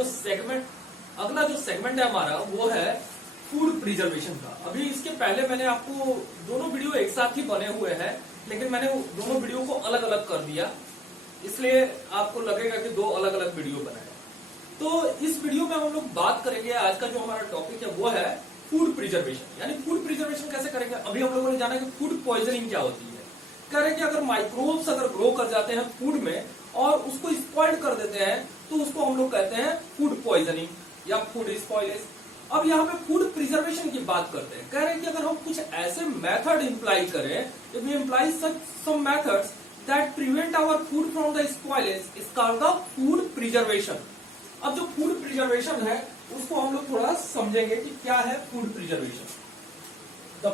तो सेगमेंट, अगला जो सेगमेंट है हमारा वो है फूड प्रिजर्वेशन का। अभी इसके पहले मैंने आपको दोनों वीडियो एक साथ ही बने हुए हैं, लेकिन मैंने दोनों वीडियो को अलग अलग कर दिया, इसलिए आपको लगेगा कि दो अलग अलग वीडियो बनाए। तो इस वीडियो में हम लोग बात करेंगे, आज का जो हमारा टॉपिक है वो है फूड प्रिजर्वेशन। यानी फूड प्रिजर्वेशन कैसे करेंगे। अभी हम लोगों ने जाना कि फूड पॉइजनिंग क्या होती है। कह रहे हैं कि अगर माइक्रोब्स अगर ग्रो कर जाते हैं फूड में और उसको स्पॉइल कर देते हैं तो उसको हम लोग कहते हैं फूड पॉइजनिंग या फूड स्पॉइलेज। अब यहाँ पे फूड प्रिजर्वेशन की बात करते हैं। कह रहे हैं कि अगर हम कुछ ऐसे मेथड इम्प्लाई करें, if we employ some methods that prevent our food from the spoilage, is called the food preservation. अब जो फूड प्रिजर्वेशन है उसको हम लोग थोड़ा समझेंगे कि क्या है food preservation. The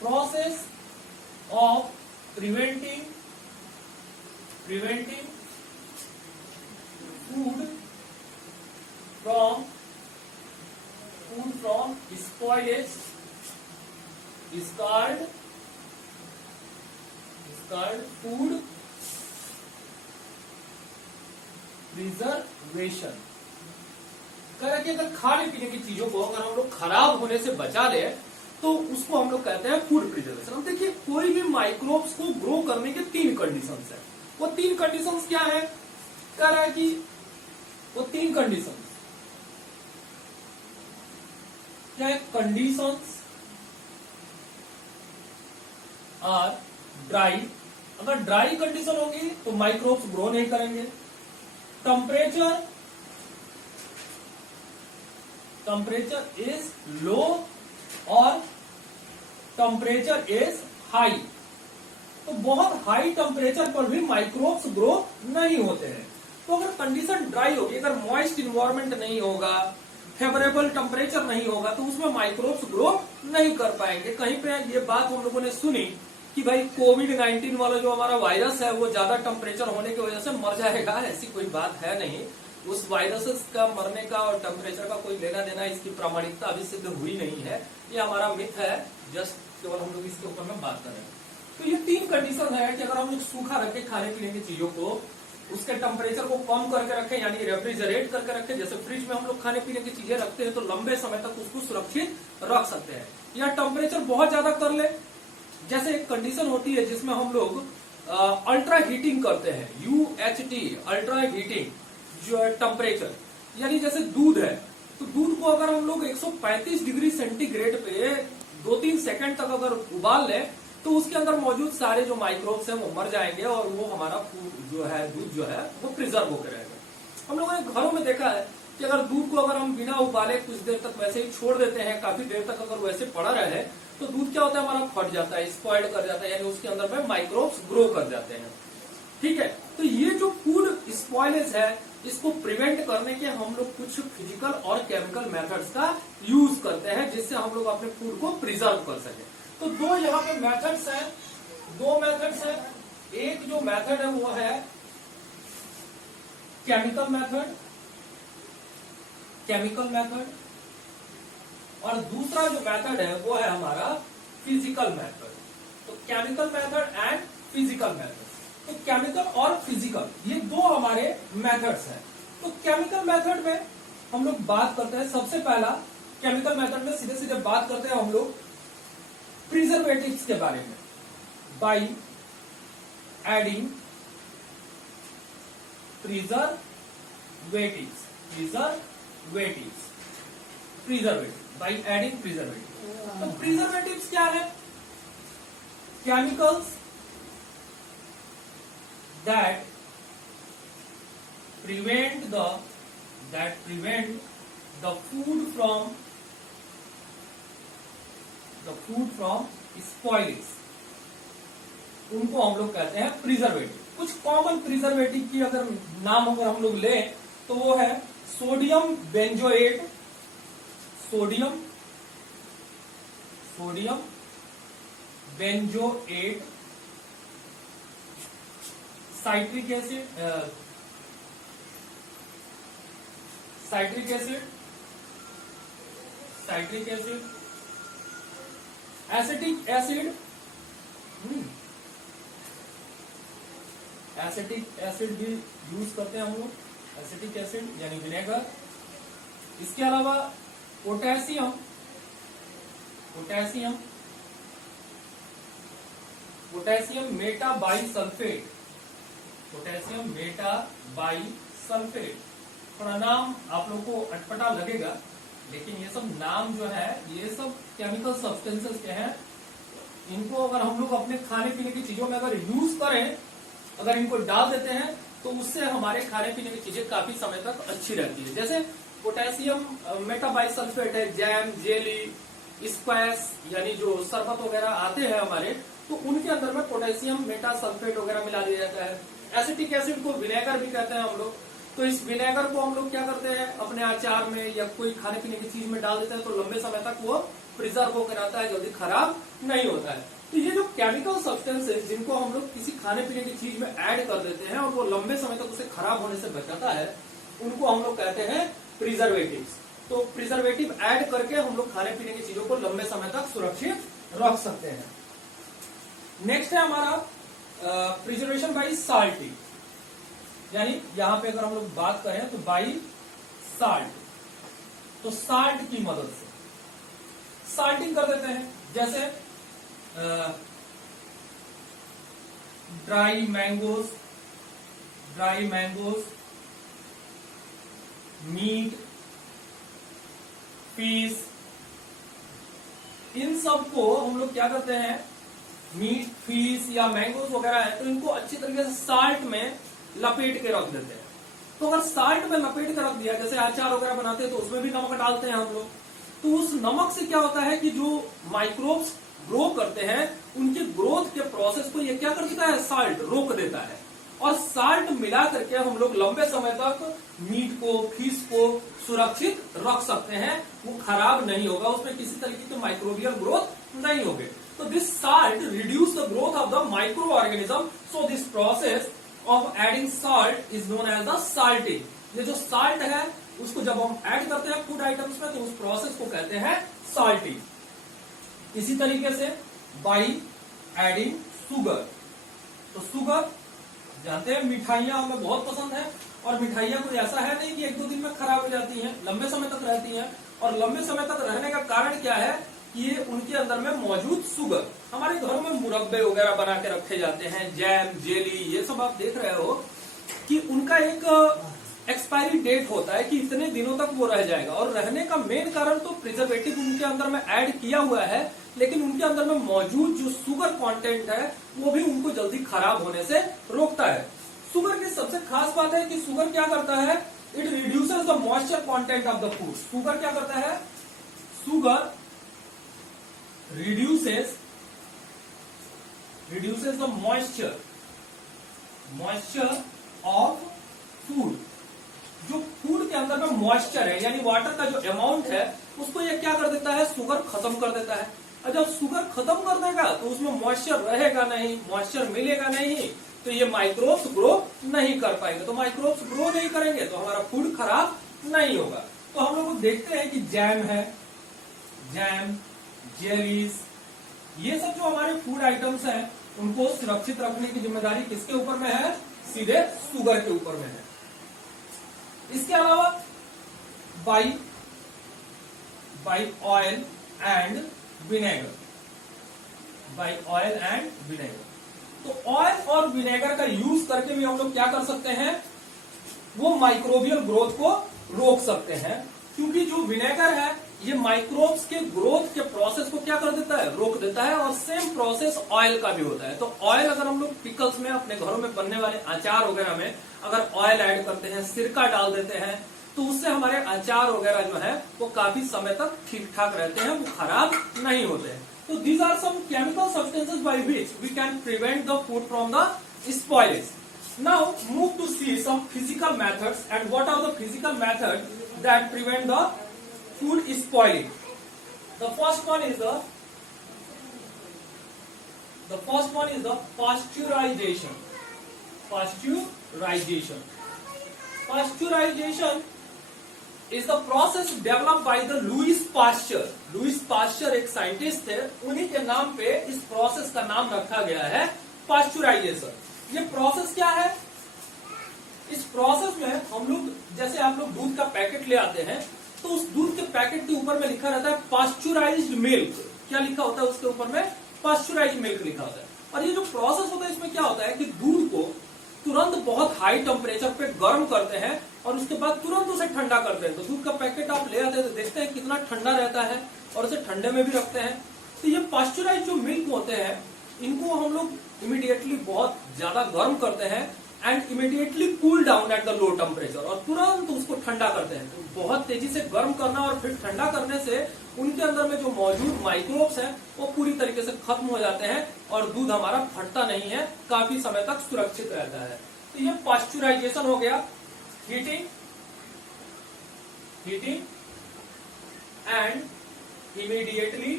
process of preventing food from spoilage is called food preservation. कह रहे कि अगर खाने पीने की चीजों को अगर हम लोग खराब होने से बचा ले तो उसको हम लोग कहते हैं फूड प्रिजर्वेशन। अब देखिए, कोई भी माइक्रोब्स को ग्रो करने के 3 कंडीशंस है। वो 3 कंडीशंस क्या है। कह रहा है कि वो 3 कंडीशंस क्या है। कंडीशंस आर ड्राई, अगर ड्राई कंडीशन होगी तो माइक्रोब्स ग्रो नहीं करेंगे। टेम्परेचर इज लो और टेम्परेचर इज हाई, तो बहुत हाई टेम्परेचर पर भी माइक्रोब्स ग्रो नहीं होते हैं। तो अगर कंडीशन ड्राई होगी, अगर मॉइस्ट इन्वायरमेंट नहीं होगा, फेवरेबल टेम्परेचर नहीं होगा, तो उसमें माइक्रोब्स ग्रो नहीं कर पाएंगे। कहीं पे ये बात हम लोगों ने सुनी कि भाई कोविड-19 वाला जो हमारा वायरस है वो ज्यादा टेम्परेचर होने की वजह से मर जाएगा। ऐसी कोई बात है नहीं। उस वायरसेस का मरने का और टेम्परेचर का कोई लेना देना, इसकी प्रामाणिकता अभी सिद्ध हुई नहीं है। ये हमारा मिथ है, जस्ट केवल हम लोग इसके ऊपर में बात कर रहे हैं। तो ये 3 कंडीशन है कि अगर हम लोग सूखा रखें खाने पीने की चीजों को, उसके टेम्परेचर को कम करके रखें, यानी रेफ्रिजरेट करके रखें। जैसे फ्रिज में हम लोग खाने पीने की चीजें रखते हैं तो लंबे समय तक उसको सुरक्षित रख सकते हैं। या टेम्परेचर बहुत ज्यादा कर ले, जैसे एक कंडीशन होती है जिसमें हम लोग अल्ट्रा हीटिंग करते हैं, UHT अल्ट्रा हीटिंग जो है टेम्परेचर। यानी जैसे दूध है तो दूध को अगर हम लोग 135 डिग्री सेंटीग्रेड पे 2-3 सेकंड तक अगर उबाल ले तो उसके अंदर मौजूद सारे जो माइक्रोब्स हैं वो मर जाएंगे और वो हमारा फूड जो है, दूध जो है वो प्रिजर्व होकर रहेगा। हम लोगों ने घरों में देखा है कि अगर दूध को अगर हम बिना उबाले कुछ देर तक वैसे ही छोड़ देते हैं, काफी देर तक अगर वैसे पड़ा रहे तो दूध क्या होता है, हमारा फट जाता है, स्पॉइल कर जाता है, यानी उसके अंदर में माइक्रोब्स ग्रो कर जाते हैं। ठीक है, तो ये जो फूड स्पॉइलेज है इसको प्रिवेंट करने के हम लोग कुछ फिजिकल और केमिकल मेथड्स का यूज करते हैं जिससे हम लोग अपने फूड को प्रिजर्व कर सके। तो 2 यहाँ पे मेथड्स हैं, 2 मेथड्स हैं। एक जो मेथड है वो है केमिकल मेथड और दूसरा जो मेथड है वो है हमारा फिजिकल मेथड। तो chemical method and physical method, तो केमिकल और फिजिकल ये 2 हमारे मेथड्स हैं। तो केमिकल मेथड में हम लोग बात करते हैं, सबसे पहला केमिकल मेथड में सीधे सीधे बात करते हैं हम लोग प्रिजर्वेटिव्स के बारे में। By adding by adding preservative. तो प्रिजर्वेटिव्स क्या है। Chemicals that prevent the food from spoilage, उनको हम लोग कहते हैं प्रिजर्वेटिव। कुछ कॉमन प्रिजर्वेटिव की अगर नाम अगर हम लोग लें तो वो है sodium benzoate, citric acid, acetic acid भी यूज करते हैं हम लोग। एसिटिक एसिड यानी विनेगर। इसके अलावा potassium, potassium potassium Meta bisulphate, potassium Meta bisulphate. थोड़ा नाम आप लोग को अटपटा लगेगा, लेकिन ये सब नाम जो है ये सब केमिकल सब्सटेंसेस के हैं। इनको अगर हम लोग अपने खाने पीने की चीजों में अगर यूज करें, अगर इनको डाल देते हैं तो उससे हमारे खाने पीने की चीजें काफी समय तक अच्छी रहती है। जैसे पोटेशियम मेटाबाइसल्फेट है, जैम, जेली, स्क्वैश यानी जो शरबत वगैरह आते हैं हमारे, तो उनके अंदर में पोटेशियम मेटासल्फेट वगैरह मिला दिया जाता है। एसिटिक एसिड को विनेगर भी कहते हैं हम लोग। तो इस विनेगर को हम लोग क्या करते हैं, अपने अचार में या कोई खाने पीने की चीज में डाल देते हैं, तो लंबे समय तक वो प्रिजर्व होकर रहता है, जल्दी खराब नहीं होता है। तो ये जो केमिकल सब्सटेंसेस जिनको हम लोग किसी खाने पीने की चीज में ऐड कर देते हैं और वो लंबे समय तक उसे खराब होने से बचाता है, उनको हम लोग कहते हैं प्रिजर्वेटिव्स। तो प्रिजर्वेटिव ऐड करके हम लोग खाने पीने की चीजों को लंबे समय तक सुरक्षित रख सकते हैं। नेक्स्ट है हमारा प्रिजर्वेशन बाई साल्टिंग, यानी यहां पे अगर हम लोग बात करें तो बाई साल्ट, तो साल्ट की मदद से साल्टिंग कर देते हैं। जैसे ड्राई मैंगोज, मीट, फिश, इन सब को हम लोग क्या करते हैं, मीट, फिश या मैंगोज वगैरह है तो इनको अच्छी तरीके से साल्ट में लपेट के रख देते हैं। तो अगर साल्ट में लपेट के रख दिया, जैसे अचार वगैरह बनाते हैं तो उसमें भी नमक डालते हैं हम लोग, तो उस नमक से क्या होता है कि जो माइक्रोब्स ग्रो करते हैं उनके ग्रोथ के प्रोसेस को ये क्या कर देता है, साल्ट रोक देता है। और साल्ट मिला करके हम लोग लंबे समय तक मीट को, फिश को सुरक्षित रख सकते हैं, वो खराब नहीं होगा, उसमें किसी तरीके के माइक्रोबियल ग्रोथ नहीं होंगे। तो this salt reduce the growth of the micro organism, so this process of adding salt is known as the salting. ये जो साल्ट है उसको जब हम ऐड करते हैं फूड आइटम्स में तो उस प्रोसेस को कहते हैं साल्टिंग। इसी तरीके से बाई एडिंग शुगर, तो शुगर जानते हैं मिठाइयां हमें बहुत पसंद है, और मिठाइयां कोई ऐसा है नहीं कि एक दो दिन में खराब हो जाती हैं, लंबे समय तक रहती हैं। और लंबे समय तक रहने का कारण क्या है कि ये उनके अंदर में मौजूद शुगर, हमारे घरों में मुरब्बे वगैरह बना के रखे जाते हैं, जैम, जेली, ये सब आप देख रहे हो कि उनका एक एक्सपायरी डेट होता है कि इतने दिनों तक वो रह जाएगा। और रहने का मेन कारण तो प्रिजर्वेटिव उनके अंदर में ऐड किया हुआ है, लेकिन उनके अंदर में मौजूद जो शुगर कंटेंट है वो भी उनको जल्दी खराब होने से रोकता है। शुगर की सबसे खास बात है कि शुगर क्या करता है, it reduces the moisture content of the food. Sugar क्या करता है, sugar reduces the moisture of food. जो फूड के अंदर में मॉइस्चर है यानी वाटर का जो अमाउंट है उसको ये क्या कर देता है, शुगर खत्म कर देता है। और जब शुगर खत्म कर देगा तो उसमें मॉइस्चर रहेगा नहीं, मॉइस्चर मिलेगा नहीं, तो ये माइक्रोब्स ग्रो नहीं कर पाएंगे। तो माइक्रोब्स ग्रो नहीं करेंगे तो हमारा फूड खराब नहीं होगा। तो हम लोग देखते हैं कि जैम है, जैम, जेलीज, ये सब जो हमारे फूड आइटम्स हैं उनको सुरक्षित रखने की जिम्मेदारी किसके ऊपर में है, सीधे शुगर के ऊपर में है। इसके अलावा बाई ऑयल एंड विनेगर, तो ऑयल और विनेगर का यूज करके भी हम लोग क्या कर सकते हैं, वो माइक्रोबियल ग्रोथ को रोक सकते हैं। क्योंकि जो विनेगर है ये माइक्रोब्स के ग्रोथ के प्रोसेस को क्या कर देता है, रोक देता है। और सेम प्रोसेस ऑयल का भी होता है। तो ऑयल अगर हम लोग पिकल्स में, अपने घरों में बनने वाले अचार वगैरह में अगर ऑयल ऐड करते हैं, सिरका डाल देते हैं, तो उससे हमारे अचार वगैरह जो है वो काफी समय तक ठीक ठाक रहते हैं, वो खराब नहीं होते हैं। तो these are some chemical substances by which we can prevent the food from the spoilage. Now move to see some physical methods and what are the physical method that prevent the food is spoiling. The first one is the pasteurization. Pasteurization is the process developed by the Louis Pasteur. Louis Pasteur एक scientist थे, उन्हीं के नाम पे इस process का नाम रखा गया है पास्चुराइजेशन। ये प्रोसेस क्या है, इस प्रोसेस में हम लोग जैसे आप लोग दूध का पैकेट ले आते हैं तो उस दूध के पैकेट के ऊपर में लिखा रहता है पास्चुराइज्ड मिल्क। क्या लिखा होता है उसके ऊपर में? पास्चुराइज्ड मिल्क लिखा होता है। और ये जो प्रोसेस होता है इसमें क्या होता है कि दूध को तुरंत बहुत हाई टेम्परेचर पे गर्म करते हैं और उसके बाद तुरंत उसे ठंडा करते हैं। तो दूध का पैकेट आप ले आते हैं तो देखते हैं कितना ठंडा रहता है और उसे ठंडे में भी रखते हैं। तो ये पास्चुराइज्ड जो मिल्क होते हैं इनको हम लोग इमीडिएटली बहुत ज्यादा गर्म करते हैं and immediately cool down at the low temperature, और तुरंत उसको ठंडा करते हैं। तो बहुत तेजी से गर्म करना और फिर ठंडा करने से उनके अंदर में जो मौजूद माइक्रोब्स हैं वो पूरी तरीके से खत्म हो जाते हैं और दूध हमारा फटता नहीं है, काफी समय तक सुरक्षित रहता है। तो ये पास्चुराइजेशन हो गया। Heating and immediately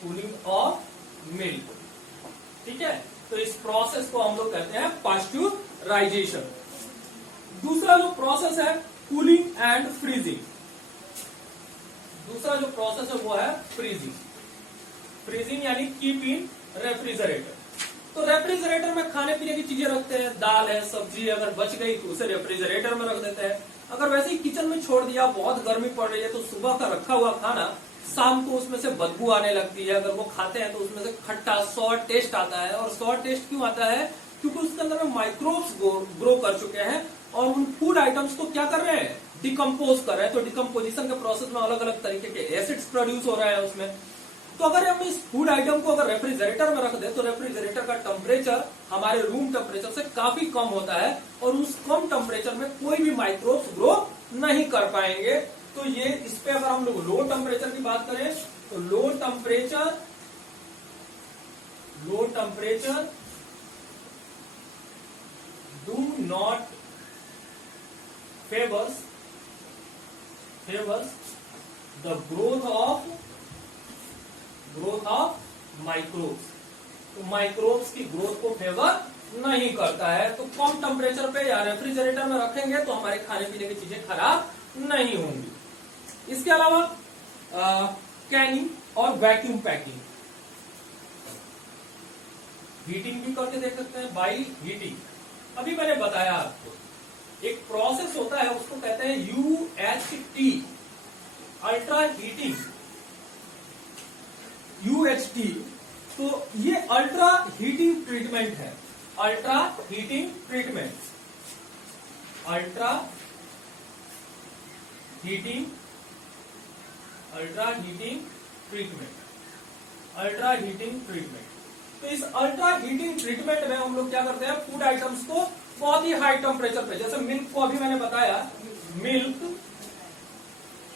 cooling of milk. ठीक है, तो इस प्रोसेस को हम लोग कहते हैं पास्चुराइजेशन। दूसरा जो प्रोसेस है कूलिंग एंड फ्रीजिंग। दूसरा जो प्रोसेस है वो है फ्रीजिंग यानी कीप इन रेफ्रिजरेटर। तो रेफ्रिजरेटर में खाने पीने की चीजें रखते हैं, दाल है, सब्जी अगर बच गई तो उसे रेफ्रिजरेटर में रख देते हैं। अगर वैसे ही किचन में छोड़ दिया, बहुत गर्मी पड़ रही है, तो सुबह का रखा हुआ खाना शाम को उसमें से बदबू आने लगती है। अगर वो खाते हैं तो उसमें से खट्टा सॉर टेस्ट आता है। और सॉर टेस्ट क्यों आता है? क्योंकि उसके अंदर में माइक्रोब्स ग्रो कर चुके हैं और उन फूड आइटम्स को क्या कर रहे हैं? डिकम्पोज कर रहे हैं। तो डिकम्पोजिशन के प्रोसेस में अलग अलग तरीके के एसिड्स प्रोड्यूस हो रहे हैं उसमें। तो अगर हम इस फूड आइटम को अगर रेफ्रिजरेटर में रख दे तो रेफ्रिजरेटर का टेम्परेचर हमारे रूम टेम्परेचर से काफी कम होता है और उस कम टेम्परेचर में कोई भी माइक्रोब्स ग्रो नहीं कर पाएंगे। तो ये इस पे अगर हम लोग लो टेम्परेचर की बात करें तो low temperature do not favours the growth of microbes. तो माइक्रोब्स की ग्रोथ को फेवर नहीं करता है। तो कम टेम्परेचर पे या रेफ्रिजरेटर में रखेंगे तो हमारे खाने पीने की चीजें खराब नहीं होंगी। इसके अलावा कैनिंग और वैक्यूम पैकिंग। हीटिंग भी करके देख सकते हैं बाई हीटिंग। अभी मैंने बताया आपको एक प्रोसेस होता है उसको कहते हैं UHT, अल्ट्रा हीटिंग। UHT, तो ये अल्ट्रा हीटिंग ट्रीटमेंट है। अल्ट्रा हीटिंग ट्रीटमेंट तो इस अल्ट्रा हीटिंग ट्रीटमेंट में हम लोग क्या करते हैं? फूड आइटम्स को बहुत ही हाई टेम्परेचर पे, जैसे मिल्क को अभी मैंने बताया, milk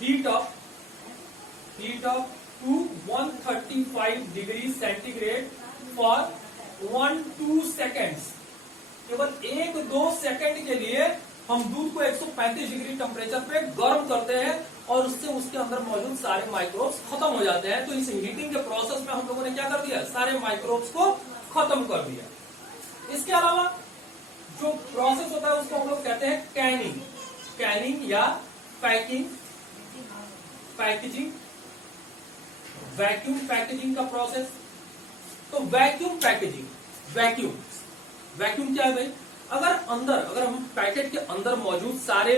heat up to 135 degree centigrade for 1-2 seconds. केवल 1-2 सेकेंड के लिए हम दूध को 135 डिग्री टेम्परेचर पे गर्म करते हैं और उससे उसके अंदर मौजूद सारे माइक्रोब्स खत्म हो जाते हैं। तो इस हीटिंग के प्रोसेस में हम लोगों ने क्या कर दिया? सारे माइक्रोब्स को खत्म कर दिया। इसके अलावा जो प्रोसेस होता है उसको हम लोग कहते हैं कैनिंग या पैकिंग, वैक्यूम पैकेजिंग का प्रोसेस। तो वैक्यूम क्या है भाई? अगर हम पैकेट के अंदर मौजूद सारे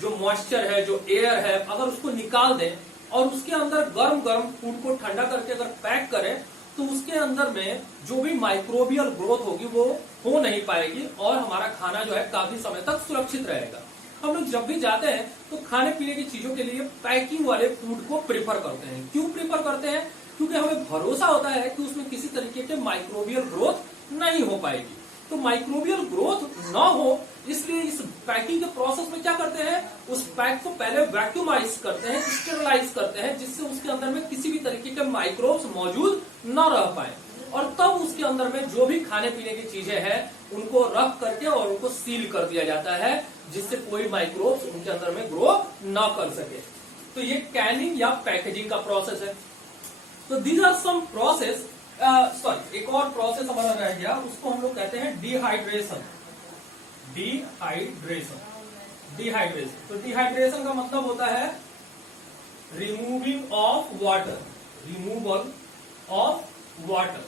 जो मॉइस्चर है, जो एयर है, अगर उसको निकाल दें और उसके अंदर गर्म फूड को ठंडा करके अगर पैक करें तो उसके अंदर में जो भी माइक्रोबियल ग्रोथ होगी वो हो नहीं पाएगी और हमारा खाना जो है काफी समय तक सुरक्षित रहेगा। हम लोग जब भी जाते हैं तो खाने पीने की चीजों के लिए पैकिंग वाले फूड को प्रेफर करते हैं। क्यों प्रेफर करते हैं? क्योंकि हमें भरोसा होता है कि उसमें किसी तरीके के माइक्रोबियल ग्रोथ नहीं हो पाएगी। तो माइक्रोबियल ग्रोथ ना हो इसलिए इस पैकिंग के प्रोसेस में क्या करते हैं? उस पैक को पहले वैक्यूमाइज करते हैं, स्टेरलाइज करते हैं, जिससे उसके अंदर में किसी भी तरीके के माइक्रोब्स मौजूद न रह पाए और तब उसके अंदर में जो भी खाने पीने की चीजें हैं उनको रख करके और उनको सील कर दिया जाता है जिससे कोई माइक्रोब्स उनके अंदर में ग्रो न कर सके। तो ये कैनिंग या पैकेजिंग का प्रोसेस है। तो दीज आर सम प्रोसेस। एक और प्रोसेस हमारा रह गया, उसको हम लोग कहते हैं डिहाइड्रेशन। तो डिहाइड्रेशन का मतलब होता है रिमूवल ऑफ वाटर।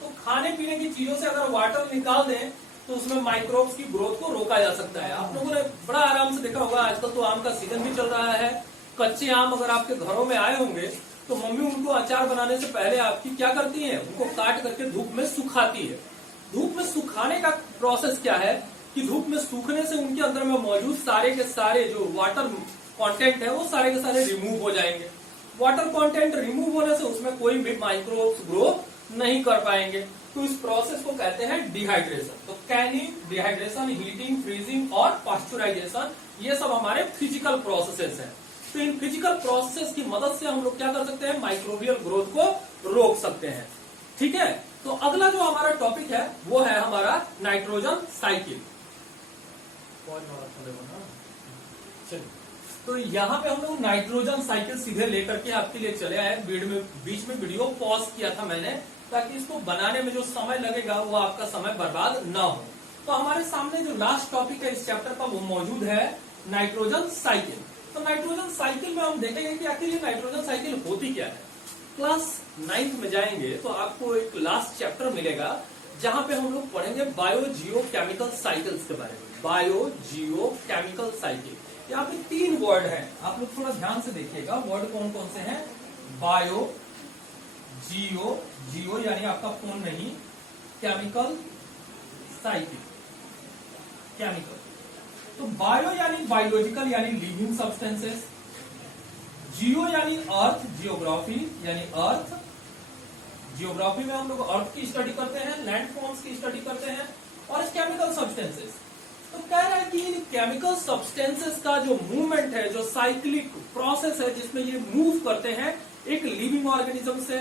तो खाने पीने की चीजों से अगर वाटर निकाल दें तो उसमें माइक्रोब्स की ग्रोथ को रोका जा सकता है। आप लोगों ने बड़ा आराम से देखा होगा, आजकल तो आम का सीजन भी चल रहा है। कच्चे आम अगर आपके घरों में आए होंगे तो मम्मी उनको अचार बनाने से पहले आपकी क्या करती है, उनको काट करके धूप में सुखाती है। धूप में सुखाने का प्रोसेस क्या है कि धूप में सूखने से उनके अंदर में मौजूद सारे के सारे जो वाटर कंटेंट है वो सारे के सारे रिमूव हो जाएंगे। वाटर कंटेंट रिमूव होने से उसमें कोई भी माइक्रोब्स ग्रो नहीं कर पाएंगे। तो इस प्रोसेस को कहते हैं डिहाइड्रेशन। तो कैनिंग, डिहाइड्रेशन, हीटिंग, फ्रीजिंग और पास्चुराइजेशन, ये सब हमारे फिजिकल प्रोसेसेस हैं। तो इन फिजिकल प्रोसेस की मदद से हम लोग क्या कर सकते हैं, माइक्रोबियल ग्रोथ को रोक सकते हैं। ठीक है, तो अगला जो हमारा टॉपिक है वो है हमारा नाइट्रोजन साइकिल। तो यहाँ पे हम लोग नाइट्रोजन साइकिल सीधे लेकर के आपके लिए चले आए। बीच में वीडियो पॉज किया था मैंने, ताकि इसको बनाने में जो समय लगेगा वो आपका समय बर्बाद ना हो। तो हमारे सामने जो लास्ट टॉपिक है इस चैप्टर का वो मौजूद है नाइट्रोजन साइकिल। तो नाइट्रोजन साइकिल में हम देखेंगे कि आखिर ये नाइट्रोजन साइकिल होती क्या है। क्लास 9th में जाएंगे तो आपको एक लास्ट चैप्टर मिलेगा जहां पे हम लोग पढ़ेंगे बायो जियो केमिकल साइकिल्स के बारे में। बायो जियो केमिकल साइकिल, यहाँ पे 3 वर्ड है, आप लोग थोड़ा ध्यान से देखिएगा। वर्ड कौन कौन से हैं, बायो, जियो, जियो यानी आपका फोन नहीं, केमिकल साइकिल, केमिकल। तो बायो यानी बायोलॉजिकल यानी लिविंग सब्सटेंसेस, जियो यानी अर्थ, जियोग्राफी यानी अर्थ। जियोग्राफी में हम लोग अर्थ की स्टडी करते हैं, लैंड फॉर्म्स की स्टडी करते हैं। और केमिकल सब्सटेंसेस, तो कह रहा है कि इन केमिकल सब्सटेंसेस का जो मूवमेंट है, जो साइक्लिक प्रोसेस है जिसमें ये मूव करते हैं एक लिविंग ऑर्गेनिज्म से,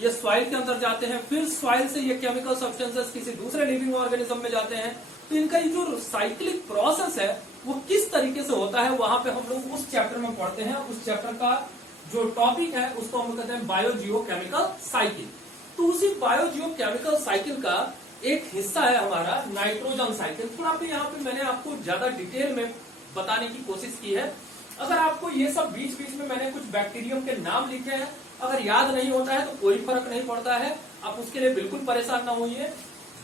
ये सॉइल के अंदर जाते हैं, फिर सॉइल से ये केमिकल सब्सटेंसेस किसी दूसरे लिविंग ऑर्गेनिज्म में जाते हैं। तो इनका ये जो साइक्लिक प्रोसेस है वो किस तरीके से होता है, वहां पे हम लोग उस चैप्टर में पढ़ते हैं। उस चैप्टर का जो टॉपिक है उसको हम कहते हैं बायो जियो केमिकल साइकिल। तो उसी बायो जियो केमिकल साइकिल का एक हिस्सा है हमारा नाइट्रोजन साइकिल। थोड़ा पे यहाँ पे मैंने आपको ज्यादा डिटेल में बताने की कोशिश की है। अगर आपको ये सब बीच बीच में मैंने कुछ बैक्टीरियम के नाम लिखे हैं, अगर याद नहीं होता है तो कोई फर्क नहीं पड़ता है, आप उसके लिए बिल्कुल परेशान ना होइए।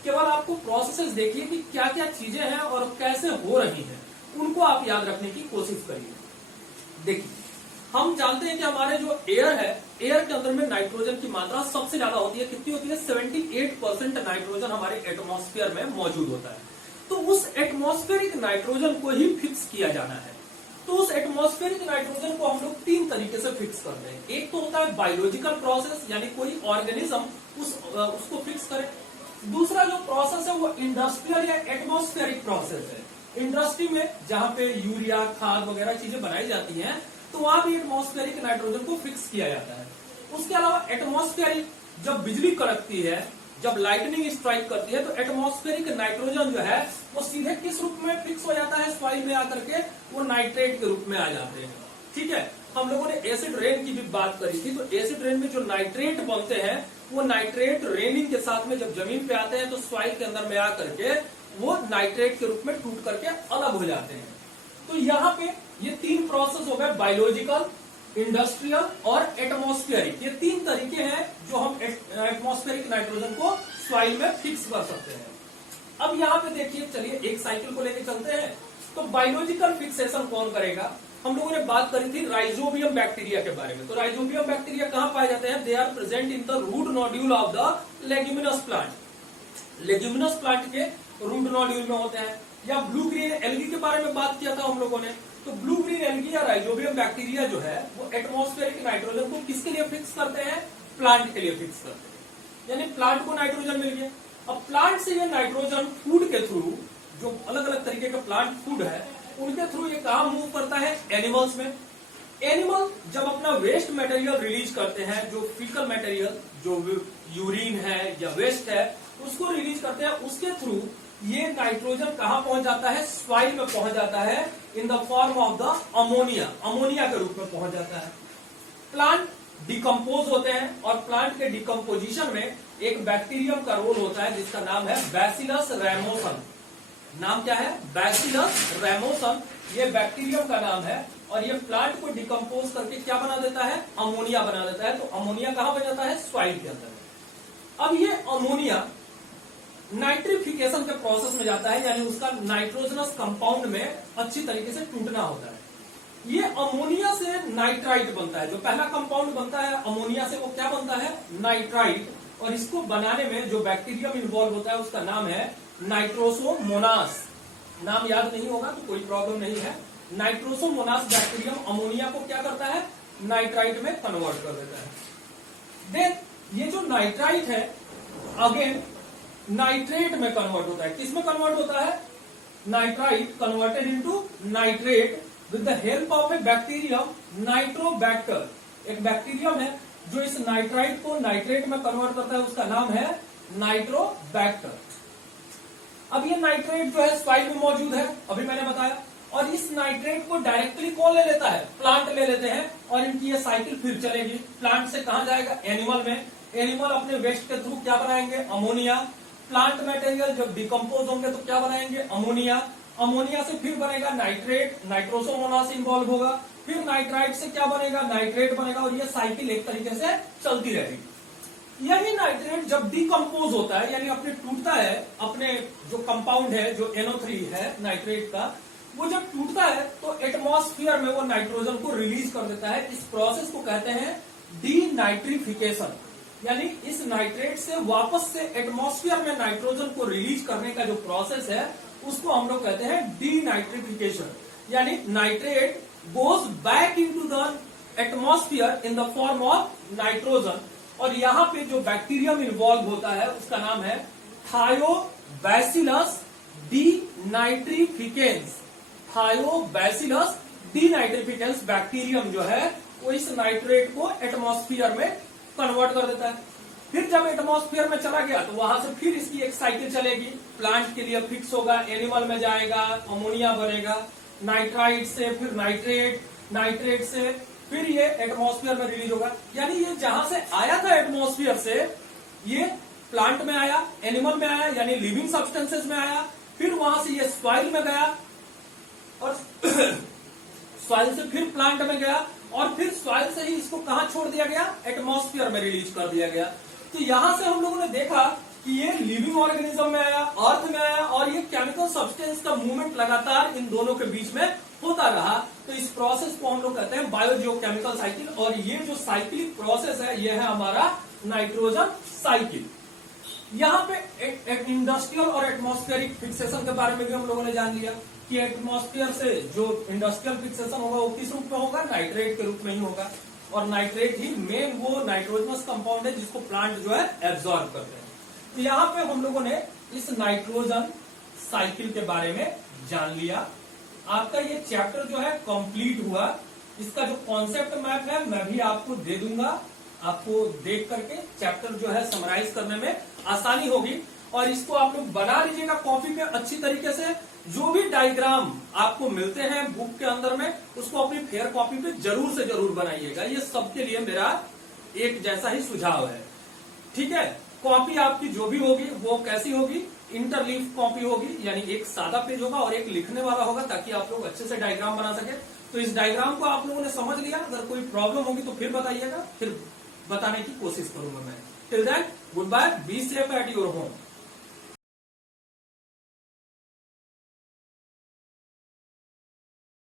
केवल आपको प्रोसेसेस देखिए कि क्या क्या चीजें हैं और कैसे हो रही हैं, उनको आप याद रखने की कोशिश करिए। देखिए, हम जानते हैं कि हमारे जो एयर है, एयर के अंदर में नाइट्रोजन की मात्रा सबसे ज्यादा होती है। कितनी होती है, 78% नाइट्रोजन हमारे एटमॉस्फेयर में मौजूद होता है। तो उस एटमॉस्फेरिक नाइट्रोजन को ही फिक्स किया जाना है। तो उस एटमॉस्फेरिक नाइट्रोजन को हम लोग 3 तरीके से फिक्स करते हैं। एक तो होता है बायोलॉजिकल प्रोसेस, यानी कोई ऑर्गेनिज्म उसको फिक्स करे। दूसरा जो प्रोसेस है वो इंडस्ट्रियल या एटमॉस्फेरिक प्रोसेस है। इंडस्ट्री में जहां पे यूरिया, खाद वगैरह चीजें बनाई जाती हैं तो वहां भी एटमॉस्फेरिक नाइट्रोजन को फिक्स किया जाता है। उसके अलावा एटमॉस्फेरिक, जब बिजली कड़कती है, जब लाइटनिंग स्ट्राइक करती है, तो एटमॉस्फेरिक नाइट्रोजन जो है वो सीधे किस रूप में फिक्स हो जाता है, सॉइल में आकर के वो नाइट्रेट के रूप में आ जाते हैं। ठीक है, हम लोगों ने एसिड रेन की भी बात करी थी। तो एसिड रेन में जो नाइट्रेट बनते हैं वो नाइट्रेट रेनिंग के साथ में जब जमीन पे आते हैं तो सॉइल के अंदर में आकर के वो नाइट्रेट के रूप में टूट करके अलग हो जाते हैं। तो यहाँ पे ये 3 प्रोसेस हो गए, बायोलॉजिकल, इंडस्ट्रियल और एटमॉस्फेरिक। ये 3 तरीके हैं जो हम एटमॉस्फेरिक नाइट्रोजन को सॉइल में फिक्स कर सकते हैं। अब यहाँ पे देखिए, चलिए एक साइकिल को लेके चलते हैं। तो बायोलॉजिकल फिक्सेशन कौन करेगा, हम लोगों ने बात करी थी राइजोबियम बैक्टीरिया के बारे में। तो राइजोबियम बैक्टीरिया कहाँ पाए जाते हैं, they are present in the root nodule of the leguminous plant. Leguminous plant के रूट नोड्यूल में होते हैं। या ब्लू ग्रीन एल्गी के बारे में बात किया था हम लोगों ने। तो ब्लू ग्रीन एल्गी या राइजोबियम बैक्टीरिया जो है वो एटमॉस्फेरिक नाइट्रोजन को किसके लिए फिक्स करते हैं, प्लांट के लिए फिक्स करते हैं। यानी प्लांट को नाइट्रोजन मिल गया। अब प्लांट से ये नाइट्रोजन फूड के थ्रू, जो अलग अलग तरीके का प्लांट फूड है उनके थ्रू ये कहाँ मूव करता है, एनिमल्स में। एनिमल जब अपना वेस्ट मटेरियल रिलीज करते हैं, जो फीकल मटेरियल, जो यूरिन है या वेस्ट है, उसको रिलीज करते हैं, उसके थ्रू ये नाइट्रोजन कहाँ पहुंच जाता है, सॉइल में पहुंच जाता है in the form of the ammonia, ammonia के रूप में पहुंच जाता है। प्लांट डिकम्पोज होते हैं और प्लांट के डिकम्पोजिशन में एक बैक्टीरियम का रोल होता है जिसका नाम है बैसिलस रैमोसन। नाम क्या है, बैसिलस रैमोसन, ये बैक्टीरियम का नाम है। और ये प्लांट को डिकम्पोज करके क्या बना देता है, अमोनिया बना देता है। तो अमोनिया कहाँ बन जाता है, सॉइल के अंदर। अब ये अमोनिया नाइट्रिफिकेशन के प्रोसेस में जाता है, यानी उसका नाइट्रोजनस कंपाउंड में अच्छी तरीके से टूटना होता है। ये अमोनिया से नाइट्राइट बनता है। जो पहला कंपाउंड बनता है अमोनिया से, वो क्या बनता है? नाइट्राइट। और इसको बनाने में जो बैक्टीरियम इन्वॉल्व होता है उसका नाम है नाइट्रोसोमोनास। नाम याद नहीं होगा तो कोई प्रॉब्लम नहीं है। नाइट्रोसोमोनास बैक्टीरियम अमोनिया को क्या करता है? नाइट्राइट में कन्वर्ट कर देता है। देन ये जो नाइट्राइट है अगेन नाइट्रेट में कन्वर्ट होता है। किस में कन्वर्ट होता है? Nitrite converted into nitrate with the help of A bacterium Nitrobacter. एक बैक्टीरियम है जो इस नाइट्राइट को नाइट्रेट में कन्वर्ट करता है, उसका नाम है नाइट्रोबैक्टर। अब ये नाइट्रेट जो है सॉइल में मौजूद है, अभी मैंने बताया, और इस नाइट्रेट को डायरेक्टली कौन ले लेता है? प्लांट ले लेते हैं, और इनकी ये साइकिल फिर चलेगी। प्लांट से कहां जाएगा? एनिमल में। एनिमल अपने वेस्ट के थ्रू क्या बनाएंगे? अमोनिया। प्लांट मटेरियल जब डिकम्पोज होंगे तो क्या बनाएंगे? अमोनिया। अमोनिया से फिर बनेगा नाइट्रेट, नाइट्रोसोमोनास इन्वॉल्व होगा, फिर नाइट्राइट से क्या बनेगा? नाइट्रेट बनेगा, और ये साइकिल एक तरीके से चलती रहेगी। यही नाइट्रेट जब डिकम्पोज होता है, यानी अपने टूटता है, अपने जो कंपाउंड है जो NO3 है नाइट्रेट का, वो जब टूटता है तो एटमॉस्फेयर में वो नाइट्रोजन को रिलीज कर देता है। इस प्रोसेस को कहते हैं डीनाइट्रिफिकेशन। यानी इस नाइट्रेट से वापस से एटमॉस्फेयर में नाइट्रोजन को रिलीज करने का जो प्रोसेस है उसको हम लोग कहते हैं डीनाइट्रिफिकेशन। यानी nitrate goes back into the atmosphere in the form of nitrogen. और यहाँ पे जो बैक्टीरियम इन्वॉल्व होता है उसका नाम है थायोबैसिलस डीनाइट्रिफिकेंस। थायोबैसिलस डीनाइट्रिफिकेंस बैक्टीरियम जो है वो इस नाइट्रेट को एटमॉस्फेयर में कन्वर्ट कर देता है। फिर जब एटमॉस्फेयर में चला गया तो वहां से फिर इसकी एक साइकिल चलेगी। प्लांट के लिए फिक्स होगा, एनिमल में जाएगा, अमोनिया बनेगा, नाइट्राइट से फिर नाइट्रेट, नाइट्रेट से फिर ये एटमॉस्फेयर में रिलीज होगा। यानी ये जहां से आया था एटमॉस्फेयर से, ये प्लांट में आया, एनिमल में आया, यानी लिविंग सब्सटेंसेस में आया, फिर वहां से ये सॉइल में गया, और सॉइल से फिर प्लांट में गया, और फिर सॉइल से ही इसको कहां छोड़ दिया गया? एटमॉस्फेयर में रिलीज कर दिया गया। तो यहां से हम लोगों ने देखा कि ये लिविंग ऑर्गेनिज्म में आया, अर्थ में आया, और ये केमिकल सब्सटेंस का मूवमेंट लगातार इन दोनों के बीच में होता रहा। तो इस प्रोसेस को हम लोग कहते हैं बायोजियोकेमिकल साइकिल। और ये जो साइक्लिक प्रोसेस है ये है हमारा नाइट्रोजन साइकिल। यहाँ पे इंडस्ट्रियल और एटमॉस्फेरिक फिक्सेशन के बारे में भी हम लोगों ने जान लिया कि एटमॉस्फेयर से जो इंडस्ट्रियल फिक्सेशन होगा वो किस रूप में होगा? नाइट्रेट के रूप में ही होगा। और नाइट्रेट ही मेन वो नाइट्रोजनस कंपाउंड है जिसको प्लांट जो है एब्जॉर्ब करते हैं। तो यहाँ पे हम लोगों ने इस नाइट्रोजन साइकिल के बारे में जान लिया। आपका ये चैप्टर जो है कंप्लीट हुआ। इसका जो कॉन्सेप्ट मैप है मैं भी आपको दे दूंगा, आपको देख करके चैप्टर जो है समराइज करने में आसानी होगी। और इसको आप लोग बना लीजिएगा कॉपी पे अच्छी तरीके से। जो भी डायग्राम आपको मिलते हैं बुक के अंदर में उसको अपनी फेयर कॉपी पे जरूर से जरूर बनाइएगा। ये सबके लिए मेरा एक जैसा ही सुझाव है, ठीक है। कॉपी आपकी जो भी होगी वो कैसी होगी? इंटरलीफ कॉपी होगी, यानी एक सादा पेज होगा और एक लिखने वाला होगा, ताकि आप लोग अच्छे से डायग्राम बना सके। तो इस डायग्राम को आप लोगों ने समझ लिया। अगर कोई प्रॉब्लम होगी तो फिर बताइएगा, फिर बताने की कोशिश करूंगा मैं। Till then goodbye, be safe at your home.